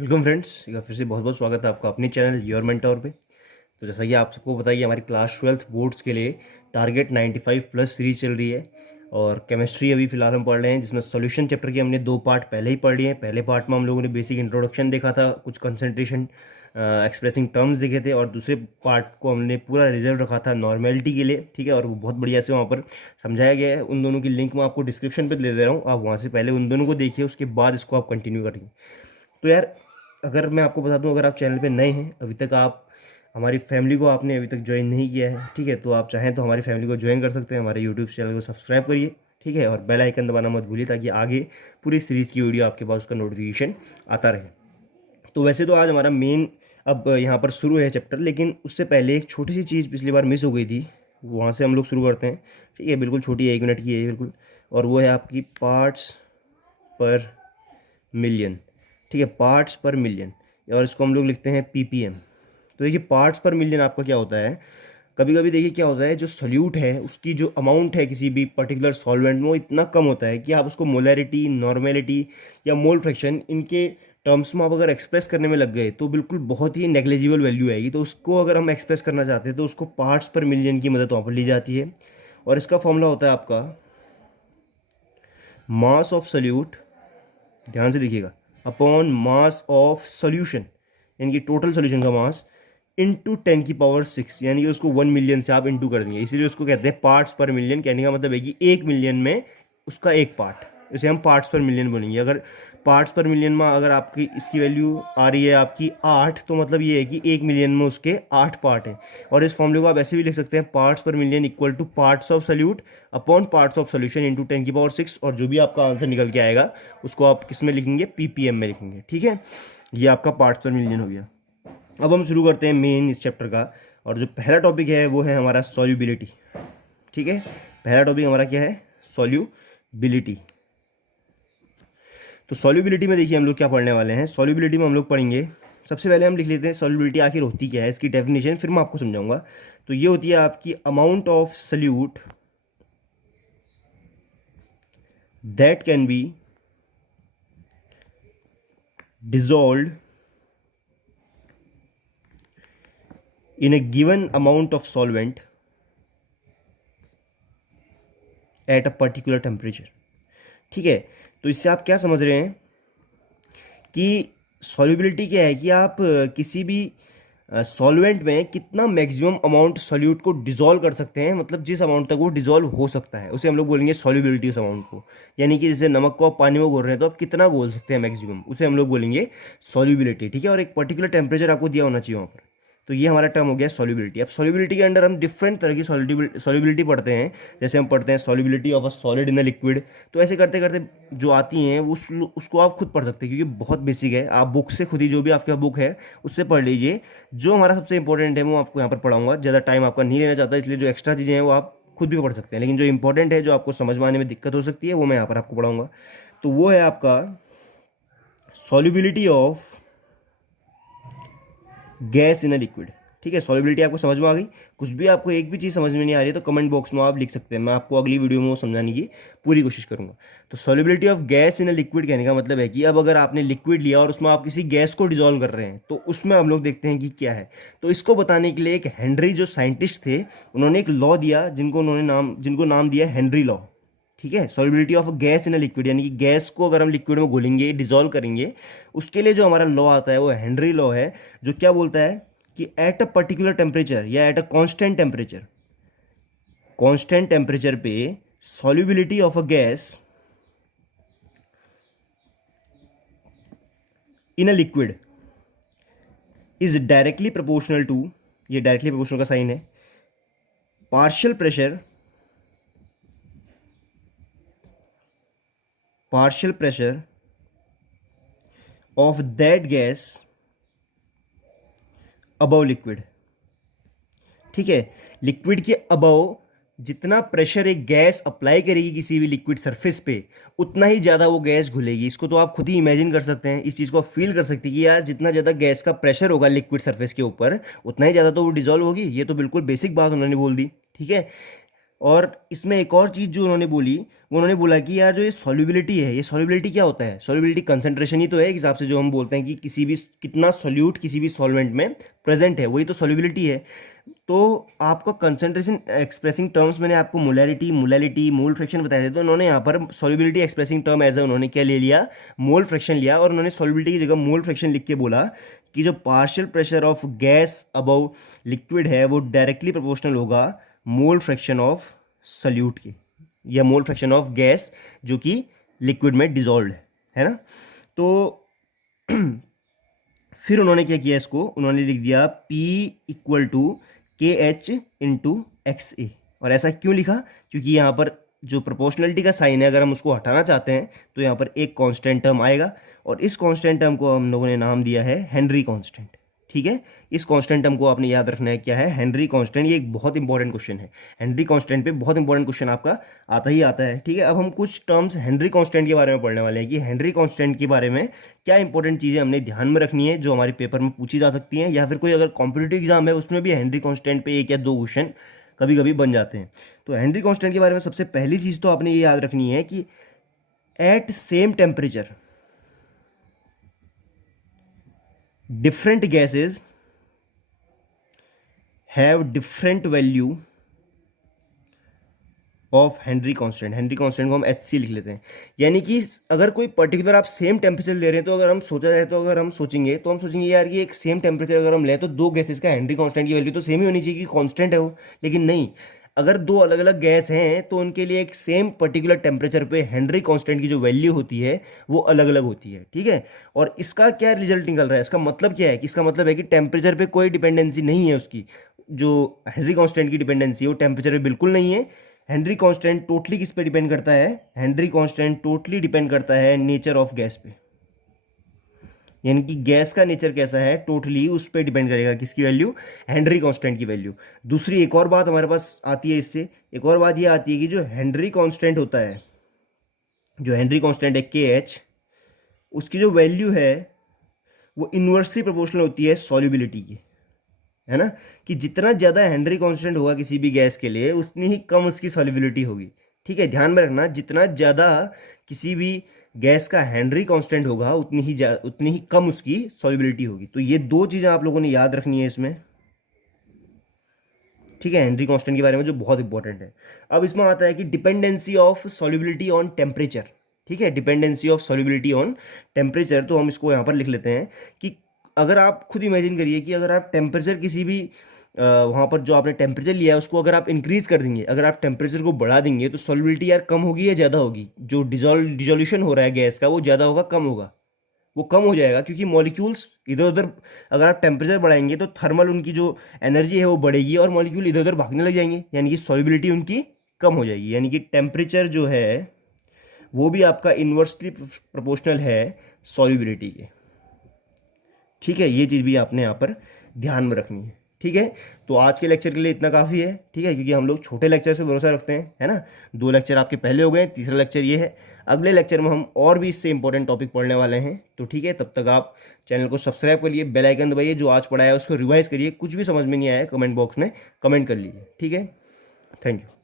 Welcome friends, एक बार फिर से बहुत बहुत स्वागत है आपका अपने चैनल योर मेंटोर पे। तो जैसा कि आप सबको बताइए, हमारी क्लास 12th बोर्ड्स के लिए टारगेट 95 प्लस सीरीज चल रही है। और केमिस्ट्री अभी फिलहाल हम पढ़ रहे हैं, जिसमें सॉल्यूशन चैप्टर की हमने 2 पार्ट पहले ही पढ़ लिए हैं। पहले पार्ट में हम लोगों ने बेसिक इंट्रोडक्शन देखा था, कुछ कंसंट्रेशन एक्सप्रेसिंग टर्म्स देखे थे, और दूसरे पार्ट को हमने पूरा रिजर्व रखा था नॉर्मेलिटी के लिए। ठीक है, और वो बहुत बढ़िया से वहाँ पर समझाया गया है। उन दोनों की लिंक मैं आपको डिस्क्रिप्शन पे दे दे रहा हूँ, आप वहाँ से पहले उन दोनों को देखिए, उसके बाद इसको आप कंटिन्यू करेंगे। तो यार, अगर मैं आपको बता दूं, अगर आप चैनल पे नए हैं, अभी तक आप हमारी फैमिली को आपने अभी तक ज्वाइन नहीं किया है, ठीक है, तो आप चाहें तो हमारी फैमिली को ज्वाइन कर सकते हैं। हमारे यूट्यूब चैनल को सब्सक्राइब करिए, ठीक है, और बेल आइकन दबाना मत भूलिए, ताकि आगे पूरी सीरीज़ की वीडियो आपके पास उसका नोटिफिकेशन आता रहे। तो वैसे तो आज हमारा मेन अब यहाँ पर शुरू है चैप्टर, लेकिन उससे पहले एक छोटी सी चीज़ पिछली बार मिस हो गई थी, वहाँ से हम लोग शुरू करते हैं। ठीक है, बिल्कुल छोटी है, 1 मिनट की है बिल्कुल, और वो है आपकी पार्ट्स पर मिलियन। ठीक है, पार्ट्स पर मिलियन, और इसको हम लोग लिखते हैं पीपीएम। तो देखिए, पार्ट्स पर मिलियन आपका क्या होता है, कभी कभी देखिए क्या होता है, जो सॉल्यूट है उसकी जो अमाउंट है किसी भी पर्टिकुलर सॉल्वेंट में, वो इतना कम होता है कि आप उसको मोलैरिटी, नॉर्मेलिटी या मोल फ्रैक्शन, इनके टर्म्स में आप अगर एक्सप्रेस करने में लग गए तो बिल्कुल बहुत ही नेग्लिजिबल वैल्यू आएगी। तो उसको अगर हम एक्सप्रेस करना चाहते हैं तो उसको पार्ट्स पर मिलियन की मदद वहाँ पर ली जाती है। और इसका फॉर्मूला होता है आपका मास ऑफ सॉल्यूट, ध्यान से देखिएगा, अपॉन मास ऑफ सॉल्यूशन, यानी कि टोटल सॉल्यूशन का मास, इंटू 10⁶, यानी कि उसको 1 मिलियन से आप इंटू कर देंगे, इसीलिए उसको कहते हैं पार्ट्स पर मिलियन। कहने का मतलब है कि 1 मिलियन में उसका एक पार्ट, इसे हम पार्ट्स पर मिलियन बोलेंगे। अगर पार्ट्स पर मिलियन में अगर आपकी इसकी वैल्यू आ रही है आपकी 8, तो मतलब ये है कि 1 मिलियन में उसके 8 पार्ट हैं। और इस फॉर्मूले को आप ऐसे भी लिख सकते हैं, पार्ट्स पर million equal two parts of solute upon parts of solution into 10⁶, और जो भी आपका आंसर निकल के आएगा उसको आप किस में लिखेंगे, पीपीएम में लिखेंगे। ठीक है, ये आपका पार्ट्स पर मिलियन हो गया। अब हम शुरू करते हैं मेन इस चैप्टर का, और जो पहला टॉपिक है वो है हमारा सॉल्युबिलिटी। ठीक है, पहला टॉपिक हमारा क्या है, सॉल्युबिलिटी। तो सॉल्युबिलिटी में देखिए हम लोग क्या पढ़ने वाले हैं। सॉल्युबिलिटी में हम लोग पढ़ेंगे, सबसे पहले हम लिख लेते हैं सॉल्युबिलिटी आखिर होती क्या है, इसकी डेफिनेशन, फिर मैं आपको समझाऊंगा। तो ये होती है आपकी amount of solute that can be dissolved in a given amount of solvent at a particular temperature। ठीक है, तो इससे आप क्या समझ रहे हैं कि सॉल्युबिलिटी क्या है, कि आप किसी भी सॉल्वेंट में कितना मैक्सिमम अमाउंट सॉल्यूट को डिजोल्व कर सकते हैं, मतलब जिस अमाउंट तक वो डिजोल्व हो सकता है उसे हम लोग बोलेंगे सॉल्युबिलिटी उस अमाउंट को। यानी कि जैसे नमक को आप पानी में घोल रहे हैं तो आप कितना घोल सकते हैं मैक्सिमम, उसे हम लोग बोलेंगे सॉल्युबिलिटी। ठीक है, और एक पर्टिकुलर टेम्परेचर आपको दिया होना चाहिए वहाँ पर। तो ये हमारा टर्म हो गया सॉल्युबिलिटी। अब सॉल्युबिलिटी के अंडर हम डिफरेंट तरह की सॉल्युबिलिटी पढ़ते हैं। जैसे हम पढ़ते हैं solubility of a solid in a liquid. तो ऐसे करते करते जो आती हैं उसको आप खुद पढ़ सकते हैं, क्योंकि बहुत बेसिक है। आप बुक से खुद ही, जो भी आपके बुक है उससे पढ़ लीजिए। जो हमारा सबसे इंपॉर्टेंट है वो आपको यहाँ पर पढ़ाऊंगा, ज़्यादा टाइम आपका नहीं लेना चाहता, इसलिए जो एक्स्ट्रा चीज़ें हैं वो आप खुद भी पढ़ सकते हैं। लेकिन जो इंपॉर्टेंट है, जो आपको समझ में आने में दिक्कत हो सकती है, वो मैं यहाँ पर आपको पढ़ाऊंगा। तो वो है आपका solubility of gas in a liquid. ठीक है, सॉल्युबिलिटी आपको समझ में आ गई। कुछ भी आपको एक भी चीज़ समझ में नहीं आ रही है तो कमेंट बॉक्स में आप लिख सकते हैं, मैं आपको अगली वीडियो में वो समझाने की पूरी कोशिश करूंगा। तो solubility of gas in a liquid कहने का मतलब है कि अब अगर आपने लिक्विड लिया और उसमें आप किसी गैस को डिजोल्व कर रहे हैं, तो उसमें हम लोग देखते हैं कि क्या है। तो इसको बताने के लिए एक हेनरी जो साइंटिस्ट थे, उन्होंने एक लॉ दिया, जिनको नाम दिया हेनरी लॉ। ठीक है, solubility of gas in a liquid, यानी कि गैस को अगर हम लिक्विड में घोलेंगे, डिजोल्व करेंगे, उसके लिए जो हमारा लॉ आता है वो हेनरी लॉ है, जो क्या बोलता है कि एट अ पर्टिकुलर टेम्परेचर या एट अ कांस्टेंट टेम्परेचर पे solubility of a gas in a liquid is directly proportional to, ये डायरेक्टली प्रोपोर्शनल का साइन है, partial pressure of that gas above liquid. ठीक है, लिक्विड के अबव जितना pressure एक गैस अप्लाई करेगी किसी भी लिक्विड सरफेस पे, उतना ही ज़्यादा वो गैस घुलेगी। इसको तो आप खुद ही इमेजिन कर सकते हैं, इस चीज़ को आप फील कर सकते हैं कि यार जितना ज़्यादा गैस का प्रेशर होगा लिक्विड सरफेस के ऊपर, उतना ही ज़्यादा तो वो डिजोल्व होगी। ये तो बिल्कुल बेसिक बात उन्होंने बोल दी। ठीक है, और इसमें एक और चीज़ जो उन्होंने बोली, वो उन्होंने बोला कि यार जो ये सॉल्युबिलिटी है, ये सॉल्युबिलिटी क्या होता है? सॉल्युबिलिटी कंसंट्रेशन ही तो है एक हिसाब से, जो हम बोलते हैं कि किसी भी कितना सॉल्यूट किसी भी सॉल्वेंट में प्रेजेंट है, वही तो सॉल्युबिलिटी है। तो आपको कंसंट्रेशन एक्सप्रेसिंग टर्म्स मैंने आपको मोलैरिटी, मोलैलिटी, मोल फ्रैक्शन बताए थे, तो उन्होंने यहाँ पर सॉल्युबिलिटी एक्सप्रेसिंग टर्म एज उन्होंने क्या ले लिया? मोल फ्रैक्शन लिया, और उन्होंने सॉल्युबिलिटी की जगह मोल फ्रैक्शन लिख के बोला कि जो partial pressure of gas above liquid है वो डायरेक्टली प्रोपोर्शनल होगा मोल फ्रैक्शन ऑफ सल्यूट के, या मोल फ्रैक्शन ऑफ गैस जो कि लिक्विड में डिजॉल्व है ना। तो फिर उन्होंने क्या किया, इसको उन्होंने लिख दिया P इक्वल टू के एच इंटू एक्स ए। और ऐसा क्यों लिखा? क्योंकि यहाँ पर जो प्रोपोर्शनलिटी का साइन है, अगर हम उसको हटाना चाहते हैं तो यहाँ पर एक कांस्टेंट टर्म आएगा, और इस कांस्टेंट टर्म को हम लोगों ने नाम दिया है हेनरी कांस्टेंट। ठीक है, इस कांस्टेंट टर्म को आपने याद रखना है, क्या है? Henry constant. ये एक बहुत इंपॉर्टेंट क्वेश्चन है, हेनरी कांस्टेंट पे बहुत इंपॉर्टेंट क्वेश्चन आपका आता ही आता है। ठीक है, अब हम कुछ टर्म्स हेनरी कांस्टेंट के बारे में पढ़ने वाले हैं कि हेनरी कांस्टेंट के बारे में क्या इंपॉर्टेंट चीज़ें हमने ध्यान में रखनी है, जो हमारे पेपर में पूछी जा सकती हैं, या फिर कोई अगर कॉम्पिटिटिव एग्जाम है उसमें भी हेनरी कांस्टेंट पे एक या दो क्वेश्चन कभी कभी बन जाते हैं। तो हेनरी कांस्टेंट के बारे में सबसे पहली चीज़ तो आपने ये याद रखनी है कि at same temperature different gases have different value of Henry constant. Henry constant को हम एच सी लिख लेते हैं। यानी कि अगर कोई पर्टिकुलर आप सेम टेम्परेचर ले रहे हैं, तो अगर हम सोचा जाए, तो अगर हम सोचेंगे यार कि एक सेम टेम्परेचर अगर हम लें तो दो गैसेस का हेनरी कांस्टेंट की वैल्यू तो सेम ही होनी चाहिए कि कांस्टेंट है वो। लेकिन नहीं, अगर दो अलग अलग गैस हैं तो उनके लिए एक सेम पर्टिकुलर टेम्परेचर पे हेनरी कांस्टेंट की जो वैल्यू होती है वो अलग अलग होती है। ठीक है, और इसका क्या रिजल्ट निकल रहा है? इसका मतलब क्या है? कि इसका मतलब है कि टेम्परेचर पे कोई डिपेंडेंसी नहीं है उसकी। जो हेनरी कांस्टेंट की डिपेंडेंसी है वो टेम्परेचर पे बिल्कुल नहीं है। हेनरी कांस्टेंट टोटली किस पे डिपेंड करता है? हेनरी कांस्टेंट टोटली डिपेंड करता है नेचर ऑफ गैस पे। यानी कि गैस का नेचर कैसा है, टोटली उस पर डिपेंड करेगा किसकी वैल्यू? हेनरी कांस्टेंट की वैल्यू। दूसरी एक और बात हमारे पास आती है इससे, एक और बात ये आती है कि जो हेनरी कांस्टेंट होता है, जो हेनरी कांस्टेंट है के एच, उसकी जो वैल्यू है वो इन्वर्सली प्रोपोर्शनल होती है सॉल्युबिलिटी की, है ना। कि जितना ज़्यादा हेनरी कांस्टेंट होगा किसी भी गैस के लिए, उतनी ही कम उसकी सॉल्युबिलिटी होगी। ठीक है, ध्यान में रखना, जितना ज़्यादा किसी भी गैस का हेनरी कांस्टेंट होगा उतनी ही कम उसकी सॉल्युबिलिटी होगी। तो ये दो चीज़ें आप लोगों ने याद रखनी है इसमें। ठीक है, हेनरी कांस्टेंट के बारे में जो बहुत इंपॉर्टेंट है। अब इसमें आता है कि dependency of solubility on temperature. ठीक है, dependency of solubility on temperature, तो हम इसको यहाँ पर लिख लेते हैं कि अगर आप खुद इमेजिन करिए कि अगर आप टेम्परेचर किसी भी वहाँ पर जो आपने टेम्परेचर लिया है उसको अगर आप इंक्रीज़ कर देंगे, अगर आप टेम्परेचर को बढ़ा देंगे, तो सॉल्युबिलिटी यार कम होगी या ज़्यादा होगी? जो डिजोल्यूशन हो रहा है गैस का वो ज़्यादा होगा, कम होगा? वो कम हो जाएगा, क्योंकि मॉलिक्यूल्स इधर उधर, अगर आप टेम्परेचर बढ़ाएंगे तो थर्मल उनकी जो एनर्जी है वो बढ़ेगी और मॉलिक्यूल इधर उधर भागने लग जाएंगे, यानी कि सॉल्युबिलिटी उनकी कम हो जाएगी। यानी कि टेम्परेचर जो है वो भी आपका इन्वर्सली प्रोपोर्शनल है सॉल्युबिलिटी के। ठीक है, ये चीज़ भी आपने यहाँ पर ध्यान में रखनी है। ठीक है, तो आज के लेक्चर के लिए इतना काफ़ी है। ठीक है, क्योंकि हम लोग छोटे लेक्चर से भरोसा रखते हैं, है ना। 2 लेक्चर आपके पहले हो गए, तीसरा लेक्चर ये है। अगले लेक्चर में हम और भी इससे इंपॉर्टेंट टॉपिक पढ़ने वाले हैं। तो ठीक है, तब तक आप चैनल को सब्सक्राइब करिए, बेल आइकन दबाइए, जो आज पढ़ाया है उसको रिवाइज करिए, कुछ भी समझ में नहीं आया कमेंट बॉक्स में कमेंट कर लीजिए। ठीक है, थैंक यू।